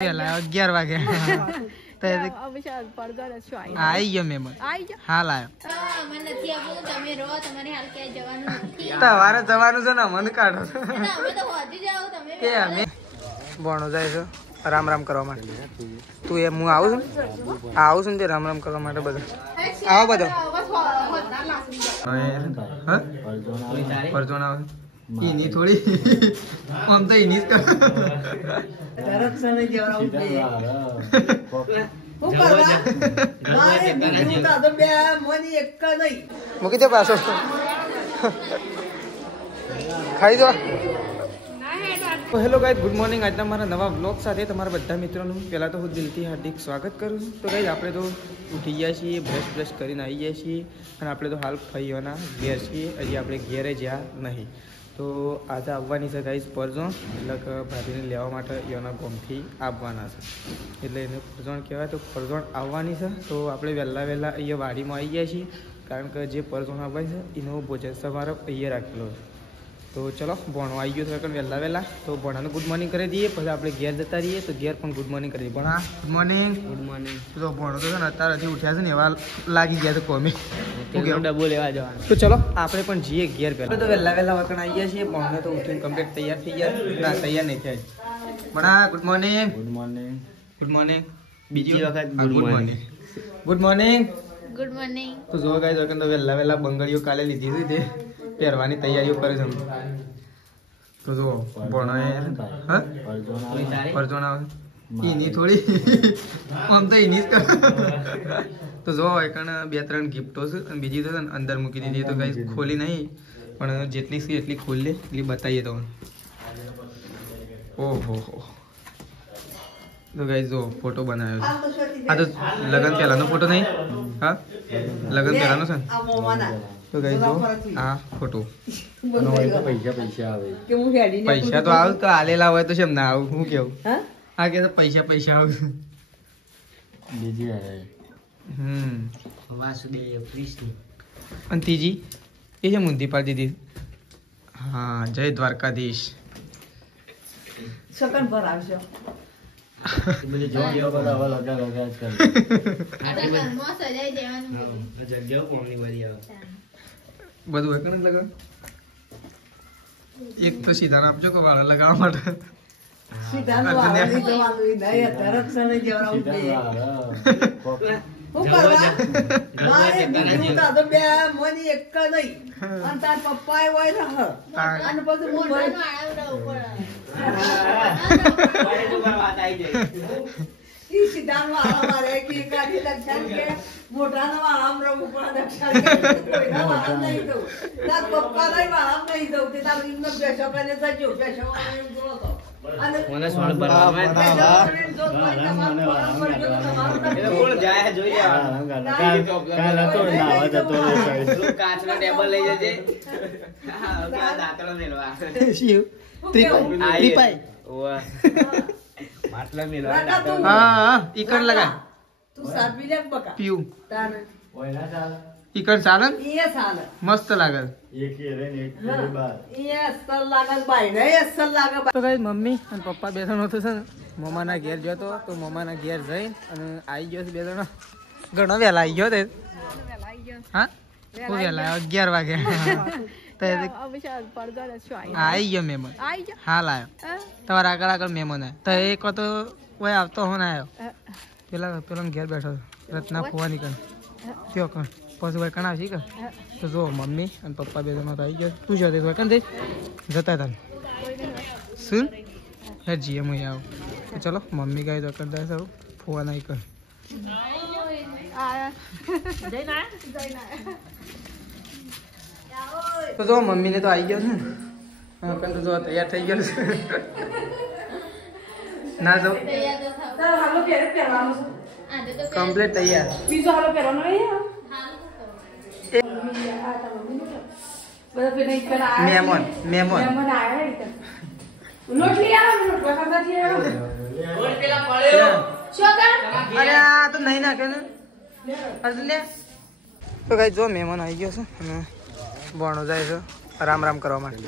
11 વાગે आई गयो मेमन हाल आयो તમારે જવાનું છે ને મને કાઢો કે અમે ભણો જાય છે રામ રામ કરવા માટે તું એમ હું આવું છું ને રામ રામ કરવા માટે બધા આવો બધા પરજોન આવે इनी थोड़ी हम तो इनी मुकी दे पासो खाई दो हेलो गाइस गुड मॉर्निंग आज हमारा नवा ब्लॉग साथ तमारा बधा मित्रों पहला तो हूँ दिलथी हार्दिक स्वागत करूँ तो गाइस આપણે तो उठी गया छे ब्रश કરીને આવી ગયા છીએ અને આપણે તો હાલ ફઈઓના ઘેર છીએ હજી આપણે ઘેરે જ્યાં નહીં तो आज આવવાની છે ગાઈસ પરજોણ એટલે કે ભાભીને લેવા માટે એના ગોમથી આવવાના છે એટલે એને પરજોણ કહેવાય તો પરજોણ આવવાની છે તો આપણે વહેલા અહીંયા વાડીમાં આવી ગયા છીએ કારણ કે જે પરજોણ આવવાની છે એનો ભોજન સવારે અહીંયા રાખેલો છે તો ચલો ભણો આવી ગયો છે વહેલા તો ભણાનું ગુડ મોર્નિંગ કરી દઈએ પછી આપણે ઘેર જતા રહીએ તો ઘેર પણ ગુડ મોર્નિંગ કરી દઈએ ભણા ગુડ મોર્નિંગ તો ભણો તો છે ને અત્યારથી ઉઠ્યા છે ને એવા લાગી ગયા તો કોમે ડબ્બો લેવા જવાનું તો ચલો આપણે પણ જઈએ ઘેર પહેલા તો વહેલા વખત આવી ગયા છીએ ભણો તો ઉઠીને કમ્પ્લીટ તૈયાર થઈ ગયા ના તૈયાર નહીં થયા ભણા ગુડ મોર્નિંગ બીજી વખત ગુડ મોર્નિંગ તો જો ગાઈસ વખત તો વહેલા બંગડીઓ કાલે લીધી હતી તે પહેરવાની તૈયારીઓ કરે છે તો જો ભણો હા પરજોન આવે એની થોડી આમ તો એની જ તો જો એકણ 2-3 ગિફ્ટો છે અને બીજી તો અંદર મૂકી દીધી તો ગાઈસ ખોલી નહીં પણ જેટલી છે એટલી ખોલી લે એટલી બતાવીએ તમને ઓહો તો ગાઈસ જો ફોટો બનાવ્યો છે આ તો લગન પહેલાનો ફોટો નહીં હા લગન પહેલાનો છે તો ગાઈસ જો આ ફોટો પૈસા તો આવ તો આલેલા હોય તો કેમ ના આવું હું કેવું આ કે પૈસા આવ વાસુદેવ કૃષ્ણ અને ત્રીજી એ છે મુંદી પાડી દીધી હા જય દ્વારકાધીશ સકન પર આવશે બધું એક લગાવ એક તો સીધા આપજો કે વાળા લગાવવા માટે इकड़ लगा पीऊ इकड़ सालन मस्त लागल तो गाइस मम्मी અને પપ્પા બે જણો તો છે ને મમ્માના ઘેર ગયો તો મમ્માના ઘેર જઈ અને આવી ગયો છે બે જણો ઘણો વહેલા આવી ગયો તે હા હું વહેલા 11 વાગે आई गयो मेमन हाल आयो તમારા આગળ મેમન તો એક તો ઓય આવતો હોન આયો પેલા ઘેર બેઠો રત્ના ફોવા નીકળ ત્યો કણ પછી ઓય કણ આવશી કે તો જો મમ્મી અને પપ્પા બે જણા તો આવી ગયો તું જતે તો કણ દે જતા તા સુન હે જી એમ આવ તો ચલો મમ્મી ગાય તો કર દે સર ફોવા નહીં કર આયા જઈના તો જો મમ્મી ને તો આવી ગયો છે પણ તો જો તૈયાર થઈ ગયો છે ના જો હાલો પહેરવાનો છે કમ્પ્લીટ તૈયાર બીજો હાલો પહેરવાનો હે બધા પેલા ઇકર આ મેમન આયા ઇકર લોટ લી આ લોટ બકાથી આયો લોટ પેલા પડ્યો છોકરા અરે આ તો નહીં ના કે અર્જુન લે તો ગાઈસ જો મહેમાન આવી ગયો છે અને ભણો જાય છે રામ રામ કરવા માટે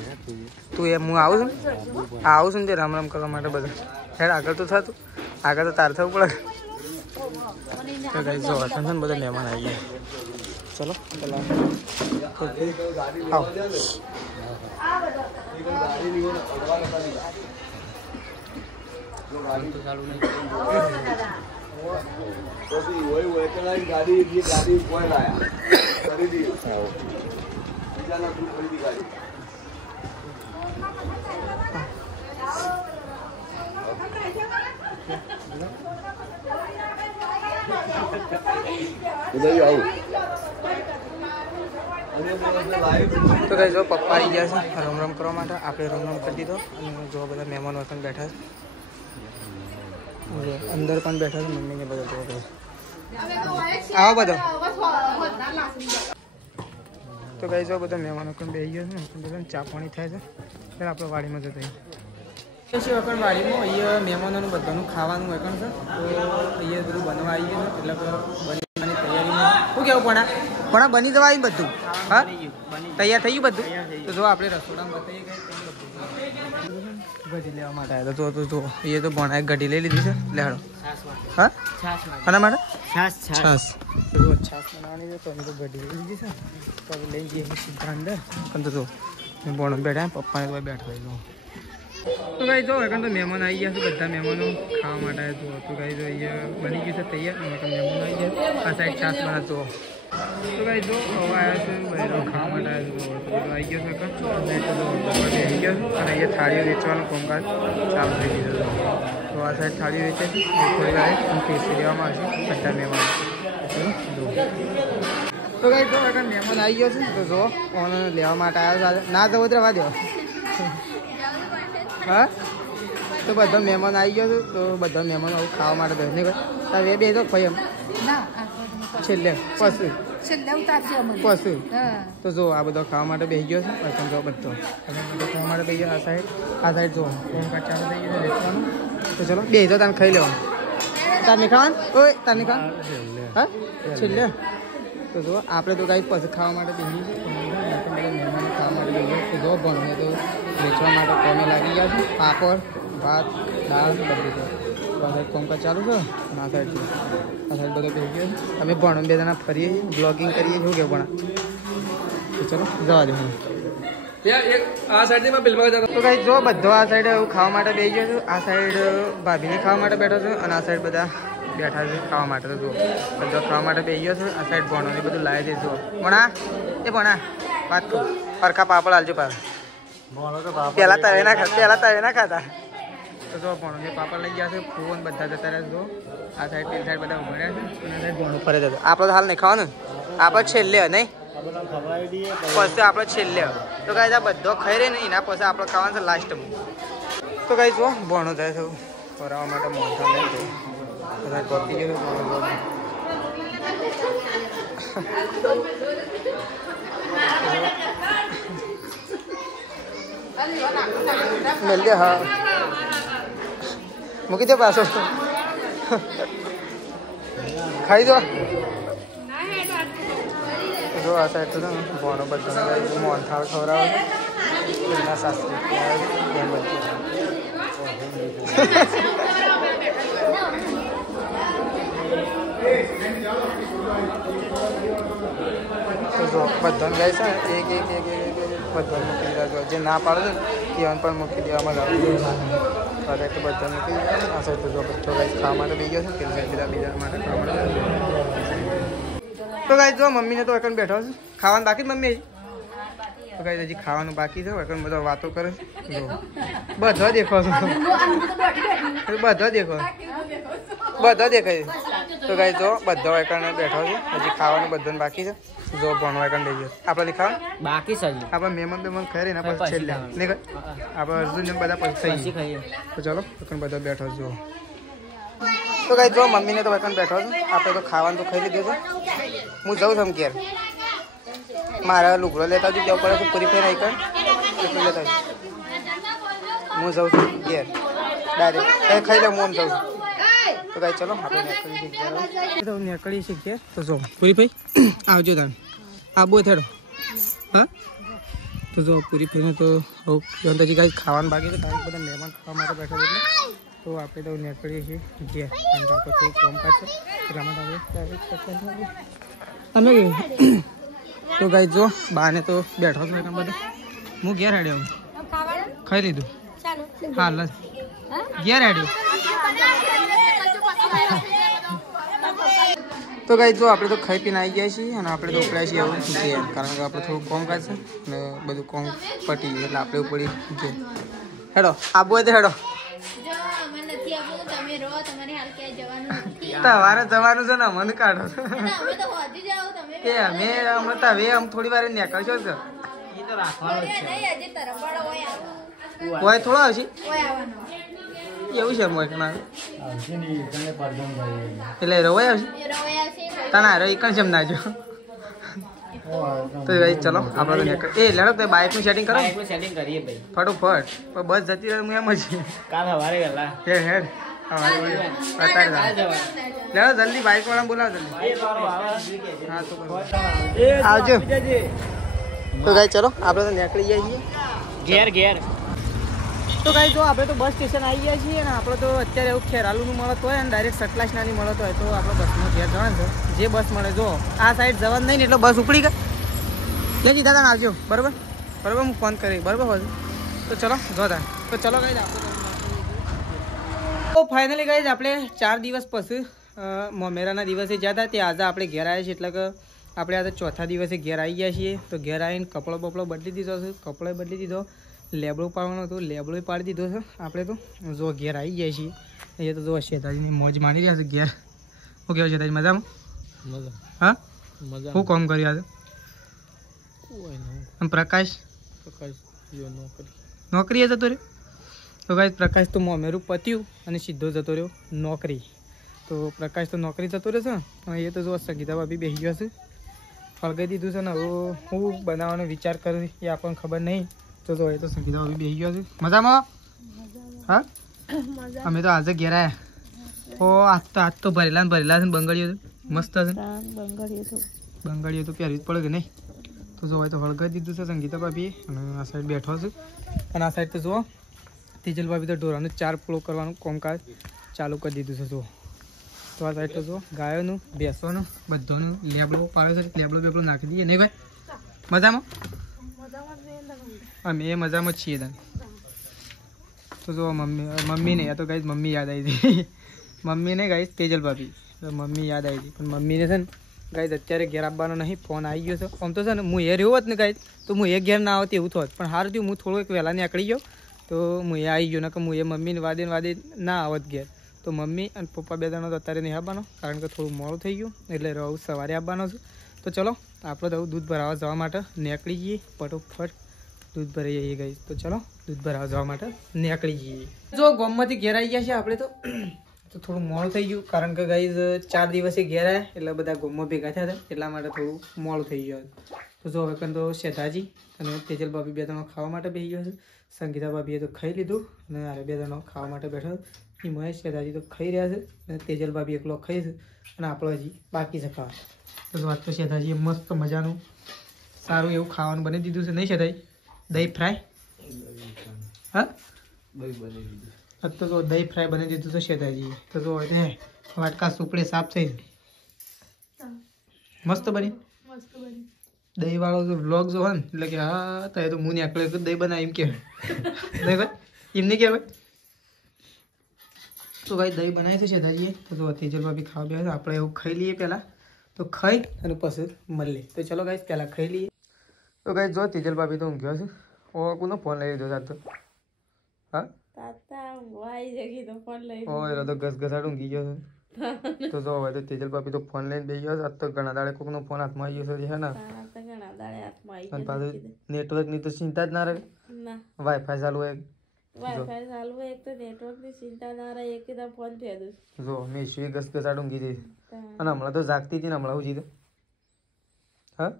તું એમ હું આવું છું ને તે રામ રામ કરવા માટે બધા હેડ આગળ તો થતું આગળ તો તાર થવું પડે તો ગાઈસ જો અટન બધા મહેમાન આવી ગયા ચલો પેલા આવો તો કઈ જો પપ્પા આવી ગયા છે રમ રમ કરવા માટે આપણે રમ રમ કરી દીધો અને જો બધા મહેમાનો પણ બેઠા છે અંદર પણ બેઠા છે મમ્મીને બધા જો આવો બધો તો કઈ જો બધા મહેમાનો પણ બેસી ગયા છે ને બધા ચા પાણી થાય છે ત્યારે આપણે વાડીમાં જતા છે વખત વાડીમાં અહીંયા મહેમાનોનું બધાનું ખાવાનું વખત છે તો અહીંયા બધું બનવા આવીએ ને એટલે બનવાની તૈયારીમાં શું કેવું પણ બની જવા આવી બધું હા તૈયાર થઈ ગયું બધું તો જો આપણે રસોડામાં બતાવીએ ગઢી લેવા માટે આવ્યા તો જો એ તો ભણાએ ગઢી લઈ લીધી છે લેહાડો હા આના માટે છાસ બનાવવાની છે તો અમે તો ગઢી લઈ લીધી છે તો હવે લઈ જઈએ સીધા અંદર પણ તો જો ભણો બેઠા પપ્પાને તો બેઠા થઈ તો ગાઈ જો এখন તો મહેમાન આવી ગયા છે બધા મહેમાનો ખાવા માટે આવ્યા તો ગાઈ જો અહીંયા બની ગયું છે તૈયાર મહેમાનો આવી ગયા આ સાઈડ છાસ બનાવતો તો ગાઈ જો હવે આવ્યા છે બહેરો ખાવા માટે આવ્યા તો આવી ગયો છે આવી ગયો અને અહીંયા થાળીઓ વેચવાનું કામકાજ ચાલુ થઈ ગયું તો આ સાઈડ થાળીઓ વેચે છે થોડી વાર પીસી દેવામાં આવશે બધા મહેમાનો તો ગાઈ જો এখন મહેમાન આવી ગયો છે તો જો ઓન લેવા માટે આવ્યો છે ના જવો તો રહેવા દો હા તો બધા મહેમાન આવી ગયો છે તો બધા મહેમાનો આવું ખાવા માટે બેસ નહીં તારે બે તો ભાઈ એમ છેલ્લે પશુ તો જો આ બધો ખાવા માટે બેસી ગયો છે જો બધો ખાવા માટે બેસી ગયો આ સાઈડ જો ચાલુ થઈ ગયો વેચવાનું તો ચલો બે તો તાને ખાઈ લેવાનું તાર નહીં ખાવાનું ઓય તાર નહીં ખાવાનું હા છેલ્લે તો જો આપણે તો કાંઈ પછી ખાવા માટે બેસી મહેમાન ખાવા માટે બેસી તો જો ભણને તો વેચવા માટે કોમે લાગી ગયા છે પાપડ ભાત દાળ બધું છે તો આ સાઈડ કોમકાજ ચાલુ છે અને આ સાઈડ બધો બેસી ગયો અમે ભણો બે જણા ફરીએ બ્લોગિંગ કરીએ શું કે ભણા તો ચલો જવા દે આ સાઈડ તો કઈ જો બધો આ સાઈડ ખાવા માટે બેસી ગયો છું આ સાઈડ ભાભીને ખાવા માટે બેઠો છું અને આ સાઈડ બધા બેઠા છે ખાવા માટે તો જુઓ બધો ખાવા માટે બેસી ગયો છે આ સાઈડ ભણો ને બધું લાવી દે જુઓ ભણા વાત કહું ફરકા પાપડ હાલજો પાછા પેલા તવે ના ખાતા તો જો ભણો પાપડ લઈ ગયા છે ફોન બધા જતા રહે જો આ સાઈડ પેલી સાઈડ બધા ઉભર્યા છે અને સાઈડ ભણો ફરે જતો આપણે તો હાલ નહીં ખાવાનું આપણે છેલ્લે નહીં પછી આપણે છેલ્લે તો કાંઈ આ બધો ખાઈ રહે ને એના પછી આપણે ખાવાનું છે લાસ્ટમાં તો કાંઈ જો ભણો થાય છે ફરાવવા માટે મોટા લઈ જાય બધા ટોપી ગયો मिल गया हाँ मूकी दे पास खाई दो जो आ साइड तो बोनो बच्चों ने मोहन थाल खवरा कितना शास्त्री तो बच्चों गए एक બધા મૂકી દીધા જે ના પાડે છે ને પણ મૂકી દેવામાં લાવે આ સાઈડ તો બધા મૂકી દીધા આ સાઈડ તો જો બચ્ચો ગાઈસ ખાવા માટે બી ગયો છે કે બીજા માટે ખાવા માટે તો ગાઈસ જો મમ્મીને તો એકન બેઠો છે ખાવાનું બાકી મમ્મી તો ગાઈસ હજી ખાવાનું બાકી છે એકન બધા વાતો કરે છે જો બધા દેખો બધા દેખાય તો ગાઈસ જો બધા એકન બેઠો છે હજી ખાવાનું બધાને બાકી છે જો ભણવા કણ લઈ ગયો આપણે લીખા બાકી છે આપણે મહેમાન ખાઈ ને પછી છેલ્લે નહીં આપણે અર્જુન બધા પછી ખાઈએ તો ચલો એકન બધા બેઠો જો તો ગાઈસ જો મમ્મીને તો એકન બેઠો છે આપણે તો ખાવાનું તો ખાઈ લીધું છે હું જાઉં છું ઘેર મારા લુગડો લેતા જવું પડે છે પૂરી ફેર આઈકન એટલું લેતા હું જાઉં છું ઘેર ડાયરેક્ટ ખાઈ લઉં હું જાઉં તો ગાઈસ ચલો આપણે નીકળી શીખીએ તો જો પૂરી ભાઈ આવજો તાર આબો થેડો હા તો જો પૂરી થઈને તો અંદાજી કાંઈ ખાવાનું બાકી છે કારણ કે બધા મહેમાન ખાવા માટે બેઠા છે તો આપણે તો નીકળીએ છીએ ઘેર કારણ કે આપણે થોડું કોમ કાઢશે એટલા માટે અમે તો ગાઈ જો બાને તો બેઠો છો એટલા બધા હું ઘેર હેડ્યો ખાઈ લીધું હાલ ઘેર હેડ્યો તો ગાઈ જો આપણે તો ખાઈ પીને આવી ગયા છીએ અને આપણે તો ઉપડ્યા છીએ એવું ઘેર કારણ કે આપણે થોડું કોમ કાઢશે અને બધું કોમ પટી ગયું એટલે આપણે ઉપડી ઘેર હેડો આબુ હોય તો હેડો તમારે જવાનું છે ને મને કાઢો એ અમે હમણાં થોડી વાર નીકળશો જ હોય થોડો આવશે એવું છે એટલે રવાય આવશે તના રઈ કણ જેમ ના જો તો ભાઈ ચલો આપણે એ લેડો તો બાઇક નું સેટિંગ કરો સેટિંગ કરીએ ભાઈ ફટોફટ બસ જતી રહે હું એમ જ કાલ સવારે ગયેલા હે હેડ લેડો જલ્દી બાઇક વાળા બોલાવો જલ્દી હા તો આવજો તો ગાઈ ચલો આપણે તો નીકળી ગયા છીએ ઘેર તો ગાઈ જો આપણે તો બસ સ્ટેશન આવી ગયા છીએ અને આપણે તો અત્યારે એવું ખેરાલુનું મળત હોય અને ડાયરેક્ટ સટલાસનાની મળત હોય તો આપણે બસમાં ઘેર જવાનું છે જે બસ મળે જો આ સાઈડ જવાનું નહીં ને એટલે બસ ઉપડી ગઈ લે જી દાદા આવજો બરાબર હું ફોન કરી બરાબર હોય તો ચલો જો તા તો ચલો ગાઈ આપણે તો ફાઇનલી ગાઈ આપણે 4 દિવસ પછી મોમેરાના દિવસે ગયા હતા તે આજે આપણે ઘેર આવ્યા છીએ એટલે કે આપણે આજે ચોથા દિવસે ઘેર આવી ગયા છીએ તો ઘેર આવીને કપડો બપડો બદલી દીધો છે કપડો બદલી દીધો લેબડો પાડવાનો હતો લેબડો પાડી દીધો છે આપણે તો જો ઘેર આવી ગયા છીએ અહીંયા તો જો શેતાજીની મોજ માણી રહ્યા છે ઘેર શું કહેવાય શેતાજી મજામાં હા શું કામ કર્યું આજે પ્રકાશ નોકરીએ જતો રહ્યો તો કાંઈ પ્રકાશ તો મોમેરું પત્યું અને સીધો જતો રહ્યો નોકરી તો પ્રકાશ તો નોકરી જતો રહ્યો છે અને એ તો જો સંગીતા ભાભી બેસી ગયો છે ફળગાઈ દીધું છે ને હવે હું બનાવવાનો વિચાર કરું એ આપણને ખબર નહીં તો એ તો સંગીતા ભાભી બેસી ગયો છે મજામાં હા અમે તો આજે ઘેર આવ્યા ઓ આજ તો ભરેલા છે બંગડીઓ મસ્ત છે બંગડીઓ તો પહેરવી જ પડે કે નહીં તો જો તો હળગાઈ દીધું છે સંગીતા ભાભીએ અને આ સાઈડ બેઠો છે અને આ સાઈડ તો જુઓ તેજલ ભાભી તો ઢોરાનું 4 ફ્લો કરવાનું કામકાજ ચાલુ કરી દીધું છે જુઓ તો આ સાઈડ તો જુઓ ગાયોનું ભેંસોનું બધાનું લેબડો પાડ્યો છે લેબડો બેબડો નાખી દઈએ નહીં ભાઈ મજામાં અમે એ મજામાં જ છીએ તને તો જો મમ્મી નહીં આ તો ગાઈઝ મમ્મી યાદ આવી હતી મમ્મી ને ગાઈઝ તેજલ ભાભી તો મમ્મી યાદ આવી હતી પણ મમ્મીને છે ને ગાઈઝ અત્યારે ઘેર આવવાનો નહીં ફોન આવી ગયો છે આમ તો છે ને હું એ રહ્યો હોત ને ગાઈઝ તો હું એ ઘેર ના આવતી એવું થોત પણ સારું થયું હું થોડુંક વહેલા નીકળી ગયો તો હું એ આવી ગયો ને કે હું એ મમ્મીને વાદે ના આવત ઘેર તો મમ્મી અને પપ્પા બે જણા તો અત્યારે નહીં આવવાનો કારણ કે થોડું મોડું થઈ ગયું એટલે રહું સવારે આવવાનો છું તો ચલો આપણે તો દૂધ ભરાવા જવા માટે નીકળી જઈએ ફટોફટ દૂધ ભરાઈ જઈએ ગાઈઝ તો ચલો દૂધ ભરાવા જવા માટે નીકળી જઈએ જો ગામમાંથી ઘેર આવી ગયા છે આપણે તો થોડું મોડું થઈ ગયું કારણ કે ગાઈઝ 4 દિવસે ઘેર આવ્યા એટલે બધા ગામમાં ભેગા થયા હતા એટલા માટે થોડું મોડું થઈ ગયું તો જો હવે તો શેઠાજી અને તેજલ ભાભી બે જણો ખાવા માટે બેસી ગયો છે સંગીતા ભાભીએ તો ખાઈ લીધું અને આરે બે જણો ખાવા માટે બેઠો એ મહેશ શેઠાજી તો ખાઈ રહ્યા છે અને તેજલ ભાભી એકલો ખાઈ છે અને આપણો હજી બાકી છે ખાવા તો વાત તો શેઠાજીએ મસ્ત મજાનું સારું એવું ખાવાનું બની દીધું છે નહીં શેઠાજી દહીં ફ્રાય હા તો જો દહીં ફ્રાય બની દીધું છે શેઠાજીએ તો જો હે વાટકા સુપડે સાફ થઈ મસ્ત બની દહીં વાળો જો વ્લોગ જો હોય ને એટલે કે હા તો એ તો હું નીકળે તો દહીં બનાવી એમ કહેવાય નહીં ભાઈ એમ નહીં કહેવાય તો ભાઈ દહીં બનાવી છે શેઠાજીએ તો જો તેજલ ભાભી ખાવા બે આપણે એવું ખાઈ લઈએ પહેલાં તો ખાઈ અને પછી મળીએ તો ચલો ગાઈસ પહેલાં ખાઈ લઈએ તો ગાઈસ જો તેજલ ભાભી તો ઊંઘ્યો છે ઓ કોનો ફોન લઈ લીધો સાથ તો હા ઓ તો ઘસઘસાટ ઊંઘી ગયો છે તો જો હવે તો તેજલ ભાભી તો ફોન લઈને બેસી ગયો છે આજ તો ઘણા દાડે કોકનો ફોન હાથમાં આવી ગયો છે હે ને અને પાછું નેટવર્કની તો ચિંતા જ ના રહે વાઈફાઈ ચાલુ હોય જો મેં શું ઘસઘસાટ ઊંઘી હતી અને હમણાં તો જાગતી હતી ને હમણાં હું જીધું હા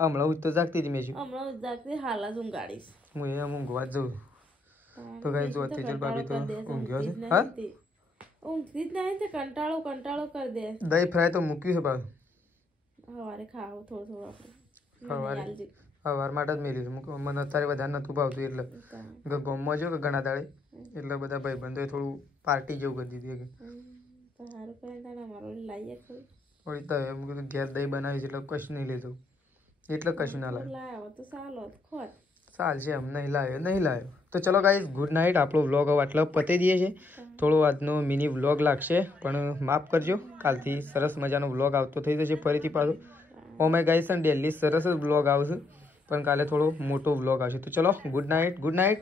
હમણાં હું તો જાગતી હતી મેં શું હું એ ઊંઘવા જ જઉં તો ગાઈ જો તેજલ ભાભી તો ઊંઘ્યો છે હા ઊંઘતી જ નહીં તે કંટાળો કરી દે દહીં ફ્રાય તો મૂક્યું છે પાછું સવારે ખાવું થોડું આપણે સવાર માટે જ મેલી હતું મને અત્યારે વધારે નહોતું ભાવતું એટલે ગોમમાં જો કે ઘણા દાડે એટલે બધા ભાઈબંધોએ થોડું પાર્ટી જેવું કરી દીધી સારું કરીને તને અમારો લાવીએ થોડું થોડી તો એમ કીધું ઘેર દહીં બનાવી છે એટલે કશું નહીં લીધું એટલે કશું ના લાવ્યું લાવ્યો તો સાલો ખોટ ચાલશે એમ નહીં લાવ્યો તો ચલો ગાઈઝ ગુડ નાઇટ. આપણો વ્લોગ હવે આટલો પતી દઈએ છે. થોડો આજનો મિની વ્લોગ લાગશે પણ માફ કરજો. કાલથી સરસ મજાનો વ્લોગ આવતો થઈ જશે ફરીથી પાછો. ઓમે ગાઈઝ ડેલી સરસ જ વ્લોગ આવશે પણ કાલે થોડો મોટો વ્લોગ આવશે. તો ચલો ગુડ નાઇટ.